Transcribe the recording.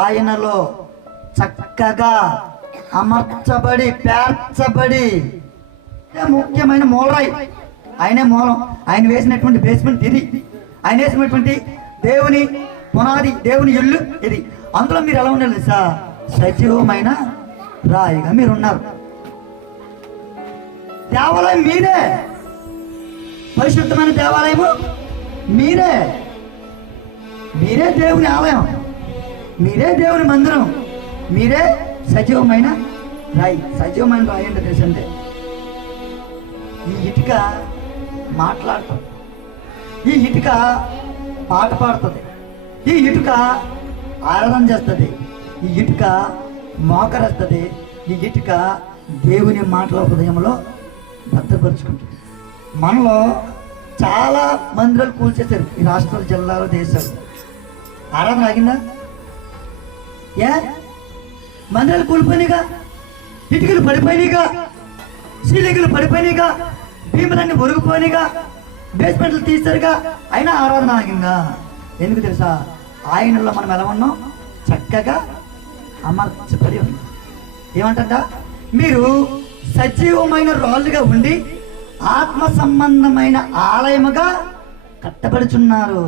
ఆయనలో చక్కగా అమర్చబడి పేర్చబడి ముఖ్యమైన మూలరాయి ఆయనే మూలం. ఆయన వేసినటువంటి బేస్మెంట్ ఇది. ఆయన వేసినటువంటి దేవుని పునాది, దేవుని ఇల్లు ఇది. అందులో మీరు ఎలా ఉండాలి సార్? సజీవమైన రాయిగా మీరు ఉన్నారు. దేవాలయం మీరే, పరిశుద్ధమైన దేవాలయము మీరే. మీరే దేవుని ఆలయం, మీరే దేవుని మందిరం, మీరే సజీవమైన రాయి. సజీవమైన రాయి అంటే తెలుసంటే ఈ ఇటుక మాట్లాడుతుంది, ఈ ఇటుక పాట పాడుతుంది, ఈ ఇటుక ఆరాధన చేస్తుంది, ఈ ఇటుక మోకరేస్తుంది, ఈ ఇటుక దేవుని మాటల హృదయంలో భద్రపరుచుకుంటుంది. మనలో చాలా మందిరాలు కూల్చేశారు ఈ రాష్ట్రాలు, జిల్లాలు, దేశాలు. ఆరాధన ఆగిందా? ఏ మందిరాలు కూలిపోయినాయిగా, ఇటుకలు పడిపోయినాయిగా, సీలింగులు పడిపోయినాయిగా, భీములన్నీ ఒరిగిపోయినాయిగా, బేస్మెంట్లు తీశారుగా, అయినా ఆరాధన ఆగిందా? ఎందుకు తెలుసా? ఆయనలో మనం ఎలా ఉన్నాం? చక్కగా అమర్చబడి ఉన్నాం. ఏమంట? మీరు సజీవమైన రాళ్ళుగా ఉండి ఆత్మ సంబంధమైన ఆలయముగా కట్టబడుచున్నారు.